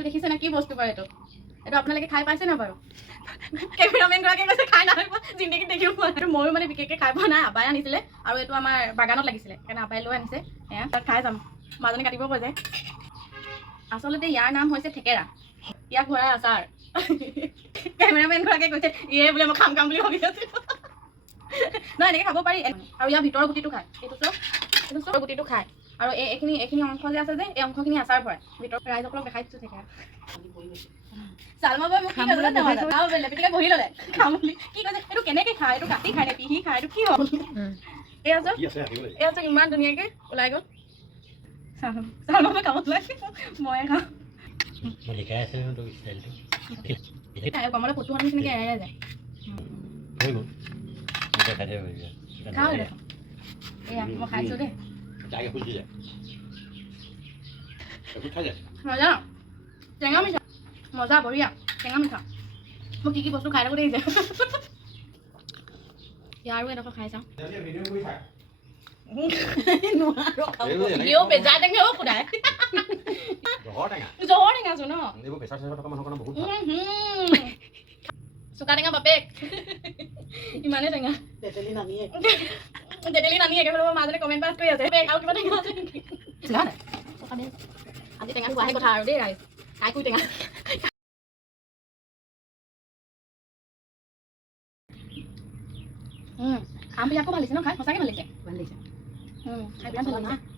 এইটো দেখিছে না কি বস্তু বাৰু এইটো এইটো আপোনালোকে খাই পাইছে না বাৰু কেমেৰামেন গৰাকীয়ে কৈছে খাই নাই পোৱা জিন্দগীত দেখিও পোৱা নাই ময়ো মানে বিশেষকৈ খাই পোৱা নাই আবাই আনিছিলে আৰু এইটো আমাৰ বাগানত লাগিছিলে সেইকাৰণে আবাই লৈ আনিছে এয়া তাত খাই যাম মাজনী কাটিব কৈ যায় আচলতে ইয়াৰ নাম হৈছে থেকেৰা ইয়াক ঘোঁৰাৰ আচাৰ কেমেৰামেন গৰাকীয়ে কৈছে ইয়ে বোলে মই খাম বুলি ভাবি আছিলোঁ নহয় এনেকৈ খাব পাৰি আৰু ইয়াৰ ভিতৰৰ গুটিটো খায় এইটো চব গুটিটো খায় আৰু এইখিনি অংশ যে আছে যে এই অংশখিনি আচাৰ ভৰাই ভিতৰত ৰাইজসকলক দেখাই দিছোঁ থেকেৰা চালমা বৈ মোক কি কৈছে লেপিটিকে বহি ল'লে খাম বুলি কি কৈছে এইটো কেনেকৈ খায় এইটো কাটি খায় নে পিহি খায় এইটো কি হ'ল এয়া যে ইমান ধুনীয়াকৈ ওলাই গ'ল চালমা বৈ খাব লাগে ময়ে খাওঁ কমলে ফটো আনি তেনেকৈ এৰাই যায় খাওঁ এয়া মই খাইছোঁ দেই মজা টেঙা মিঠা মজা বঢ়িয়া টেঙা মিঠা মই কি বস্তু খাই থাকোঁ দেখিছে ইয়াৰো এডোখৰ খাই চাওঁ নোৱাৰো বেজা টেঙাও সোধাই জহৰ টেঙাচোন ন চুকা টেঙা বাপেক ইমানেই টেঙা তেতেলী নানি একেবাৰে মোৰ মাজতে কমেণ্ট পাছ কৰি আছে আৰু কিবা টেঙা আছে নেকি আজি টেঙা খোৱাহে কথা আৰু দেই ৰাইজ খাই খুই টেঙা আমবিলাকো ভাল লাগিছে ন খাই সঁচাকৈ ভাল লাগিছে খাই বিৰাট ভাল লাগিছে